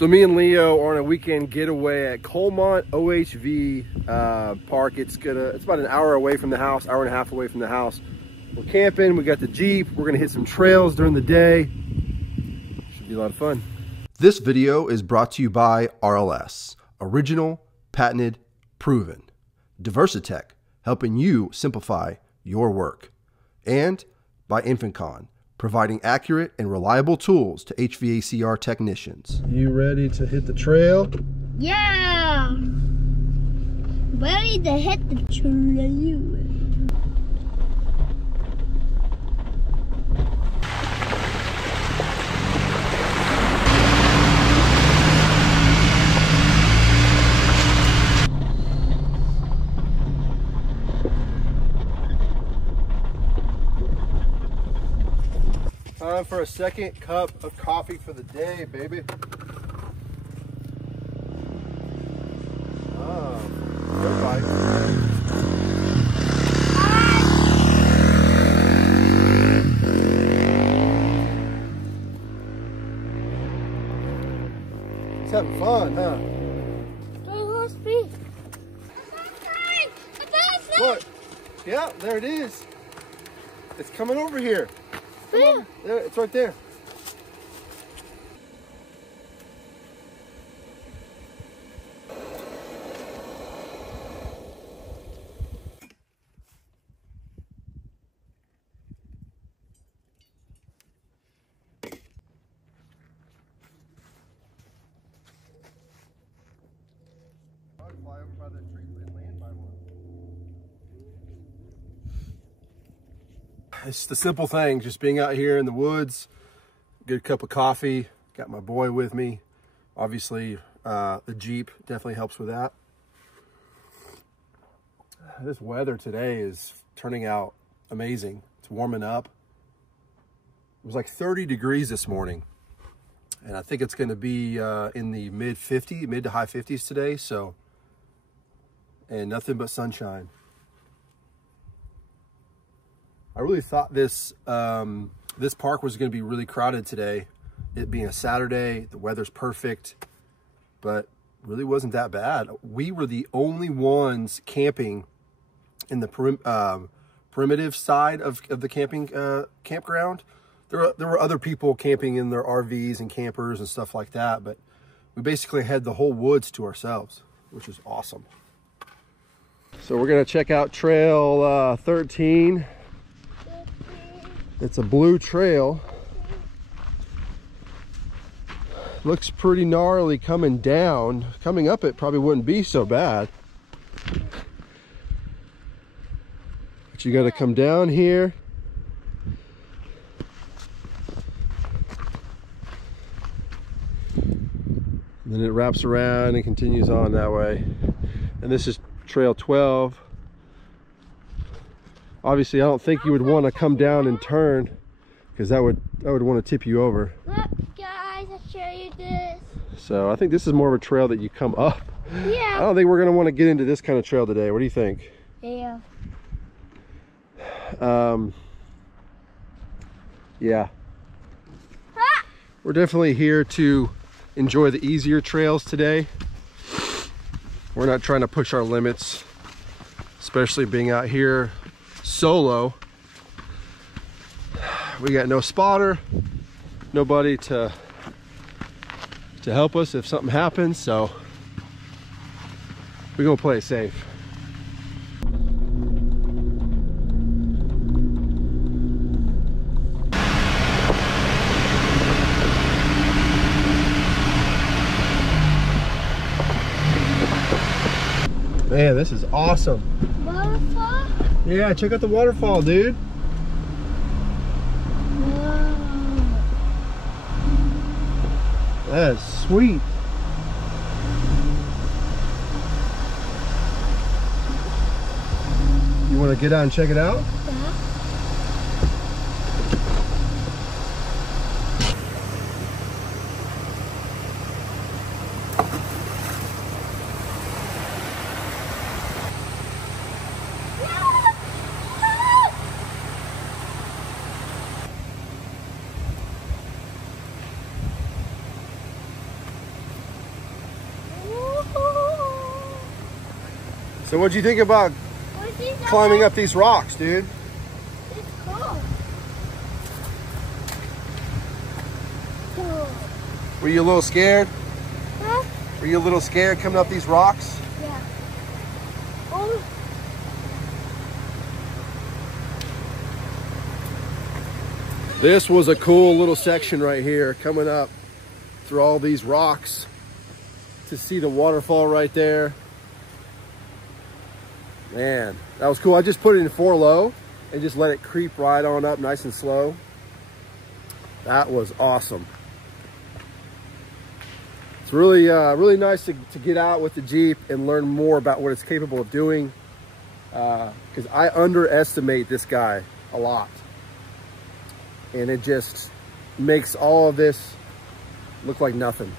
So me and Leo are on a weekend getaway at Colmont OHV Park. It's about an hour away from the house, hour and a half away from the house. We're camping, we got the Jeep, we're gonna hit some trails during the day. Should be a lot of fun. This video is brought to you by RLS, original, patented, proven. Diversitech, helping you simplify your work. And by InfantCon, providing accurate and reliable tools to HVACR technicians. You ready to hit the trail? Yeah! Ready to hit the trail. Time for a second cup of coffee for the day, baby. Oh, good bite. He's having fun, huh? Look, yeah, there it is. It's coming over here. Come on. There, it's right there. I'd fly over by that tree and land by one. It's the simple thing, just being out here in the woods, good cup of coffee, got my boy with me. Obviously, the Jeep definitely helps with that. This weather today is turning out amazing. It's warming up. It was like 30 degrees this morning, and I think it's going to be in the mid to high 50s today, so, and nothing but sunshine. I really thought this this park was going to be really crowded today. It being a Saturday, the weather's perfect, but really wasn't that bad. We were the only ones camping in the primitive side of the camping campground. There were other people camping in their RVs and campers and stuff like that, but we basically had the whole woods to ourselves, which is awesome. So we're going to check out Trail 13. It's a blue trail. Looks pretty gnarly coming down. Coming up, it probably wouldn't be so bad. But you got to come down here. And then it wraps around and continues on that way. And this is Trail 12. Obviously, I don't think you would want to come down and turn, because that would want to tip you over. Look, guys, I'll show you this. So I think this is more of a trail that you come up. Yeah. I don't think we're going to want to get into this kind of trail today. What do you think? Yeah. Yeah. Ah! We're definitely here to enjoy the easier trails today. We're not trying to push our limits, especially being out here solo. We got no spotter, nobody to help us if something happens, so we're gonna play it safe. Man, this is awesome. Waterfall? Yeah, check out the waterfall, dude. Whoa. That's sweet. You want to get out and check it out? Yeah. So what'd you think about climbing up these rocks, dude? It's cool. Cool. Were you a little scared? Huh? Were you a little scared coming up these rocks? Yeah. Oh. This was a cool little section right here, coming up through all these rocks to see the waterfall right there. Man, that was cool. I just put it in 4 low and just let it creep right on up nice and slow. That was awesome. It's really, really nice to get out with the Jeep and learn more about what it's capable of doing. Because I underestimate this guy a lot. And it just makes all of this look like nothing.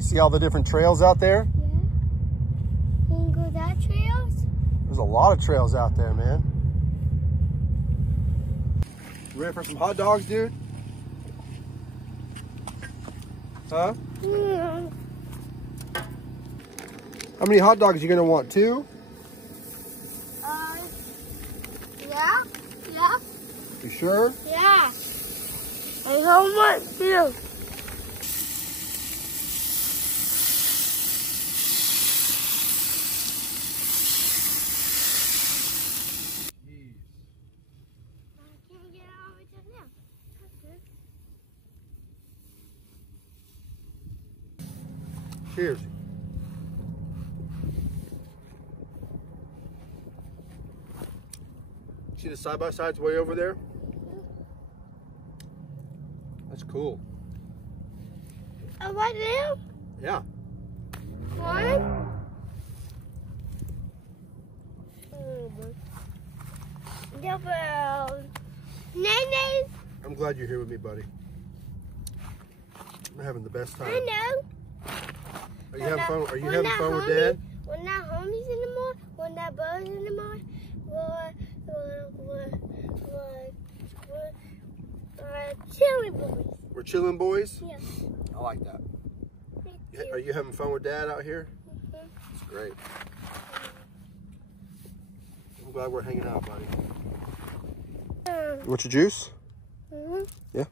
See all the different trails out there? Yeah. Can you go that trails? There's a lot of trails out there, man. You ready for some hot dogs, dude? Huh? Yeah. How many hot dogs are you gonna want? 2? Yeah. Yeah. You sure? Yeah. I don't want 2. Cheers. See the side-by-sides way over there? That's cool. Oh, right there? Yeah. 1. Double. Nay. I'm glad you're here with me, buddy. I'm having the best time. I know. Are you having fun? Are you having fun with Dad? We're not homies anymore. We're not brothers anymore. We're chilling boys. We're chilling boys? Yeah. I like that. Are you having fun with Dad out here? Mm-hmm. It's great. I'm glad we're hanging out, buddy. You want your juice? Mm-hmm. Yeah.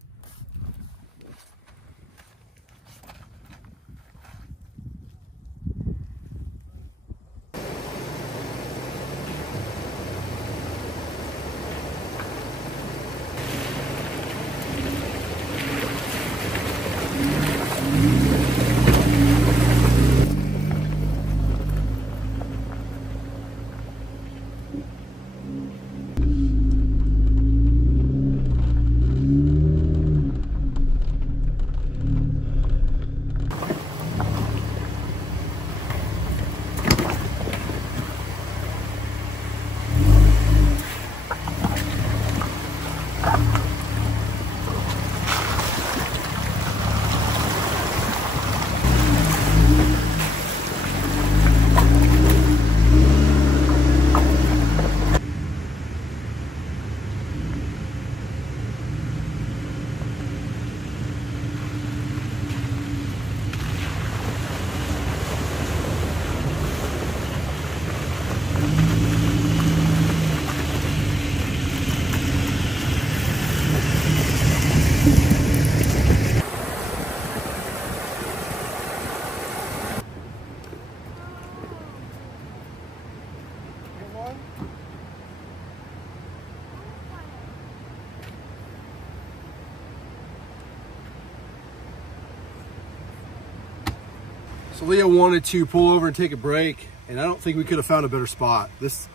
So Leah wanted to pull over and take a break, and I don't think we could have found a better spot. This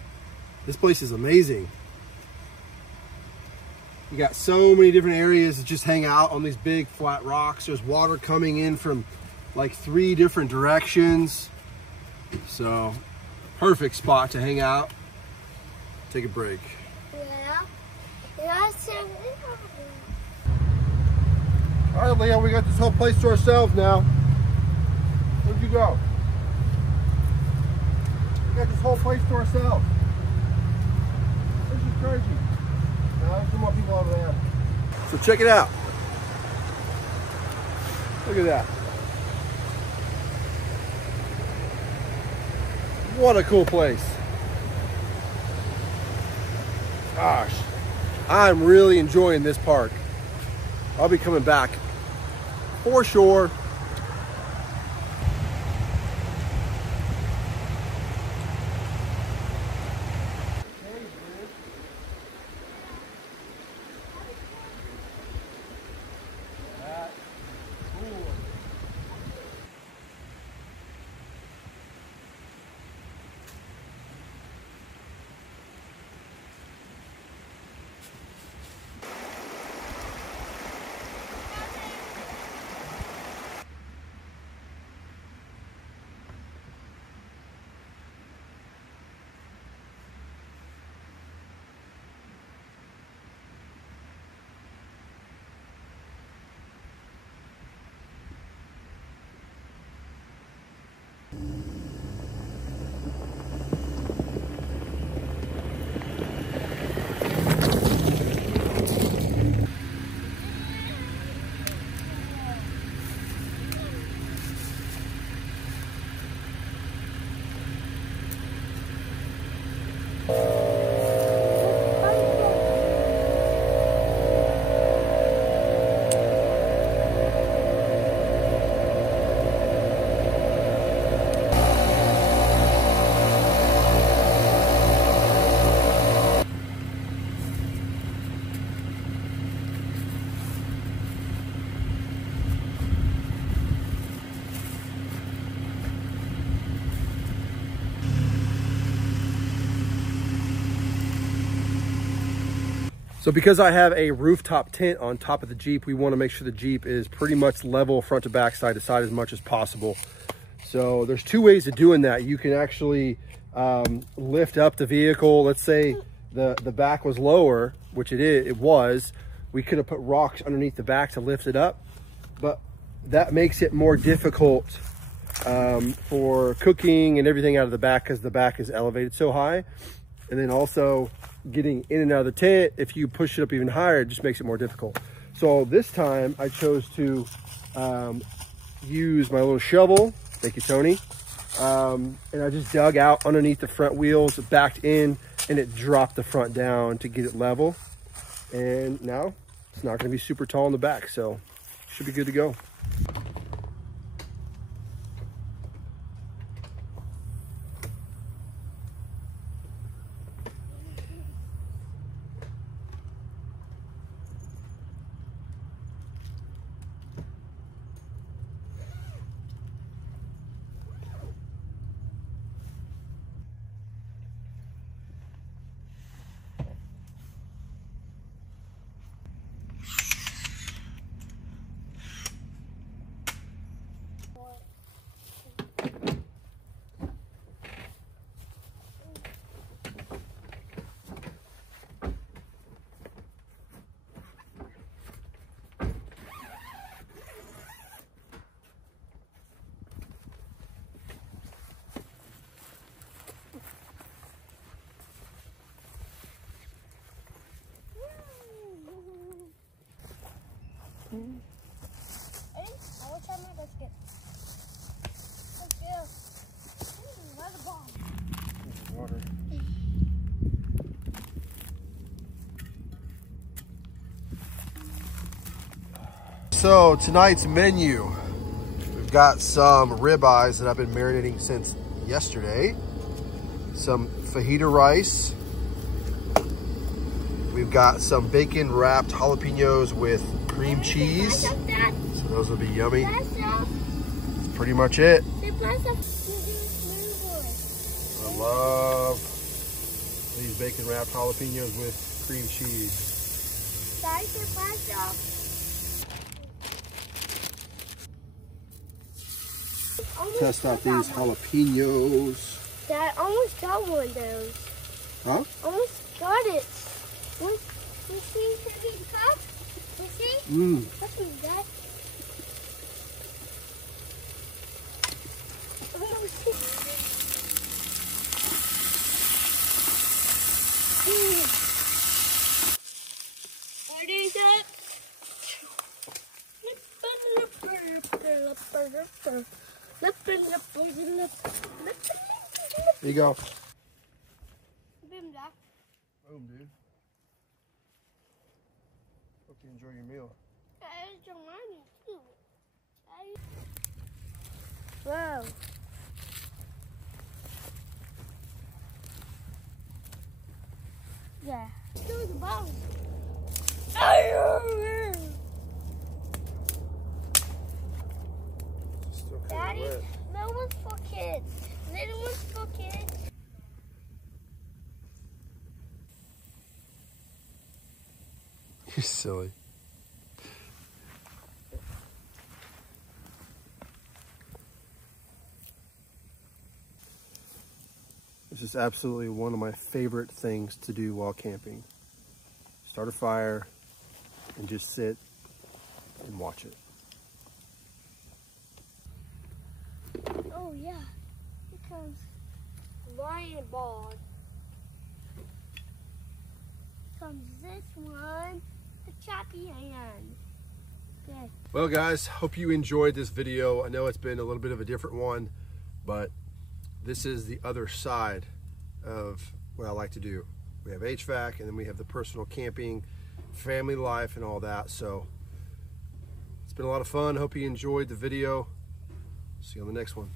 place is amazing. You got so many different areas to just hang out on these big flat rocks. There's water coming in from like 3 different directions. So perfect spot to hang out, take a break. Yeah. All right, Leo, we got this whole place to ourselves now. Where'd you go? We got this whole place to ourselves. This is crazy. Now, there's some more people over there. So check it out. Look at that. What a cool place. Gosh, I'm really enjoying this park. I'll be coming back for sure. So because I have a rooftop tent on top of the Jeep, we want to make sure the Jeep is pretty much level front to back, side to side as much as possible. So there's 2 ways of doing that. You can actually lift up the vehicle. Let's say the back was lower, which it was. We could have put rocks underneath the back to lift it up, but that makes it more difficult for cooking and everything out of the back because the back is elevated so high. And then also getting in and out of the tent, if you push it up even higher, it just makes it more difficult. So this time I chose to use my little shovel, thank you Tony, and I just dug out underneath the front wheels, backed in, and it dropped the front down to get it level. And now it's not going to be super tall in the back, so should be good to go. I wish I made this good. Thank you. Where's the ball? Water. So tonight's menu, we've got some ribeyes that I've been marinating since yesterday, some fajita rice, we've got some bacon wrapped jalapenos with cream cheese, so those will be yummy. That's pretty much it. I love these bacon wrapped jalapenos with cream cheese. Test out these jalapenos. Dad, almost got one of those. Huh? Almost got it. Look, you see the cup? You see? Look at that. What is it? There you go. Boom, dude. Hope you enjoy your meal. Whoa. Yeah. Through the ball. Still kind of Daddy, wet. that one's for kids. Little one's for kids. You're silly. This is absolutely one of my favorite things to do while camping. Start a fire and just sit and watch it. Oh yeah, here comes lion ball. Comes this one, the choppy hand. Okay. Well guys, hope you enjoyed this video. I know it's been a little bit of a different one, but this is the other side of what I like to do. We have HVAC and then we have the personal camping, family life and all that. So it's been a lot of fun. Hope you enjoyed the video. See you on the next one.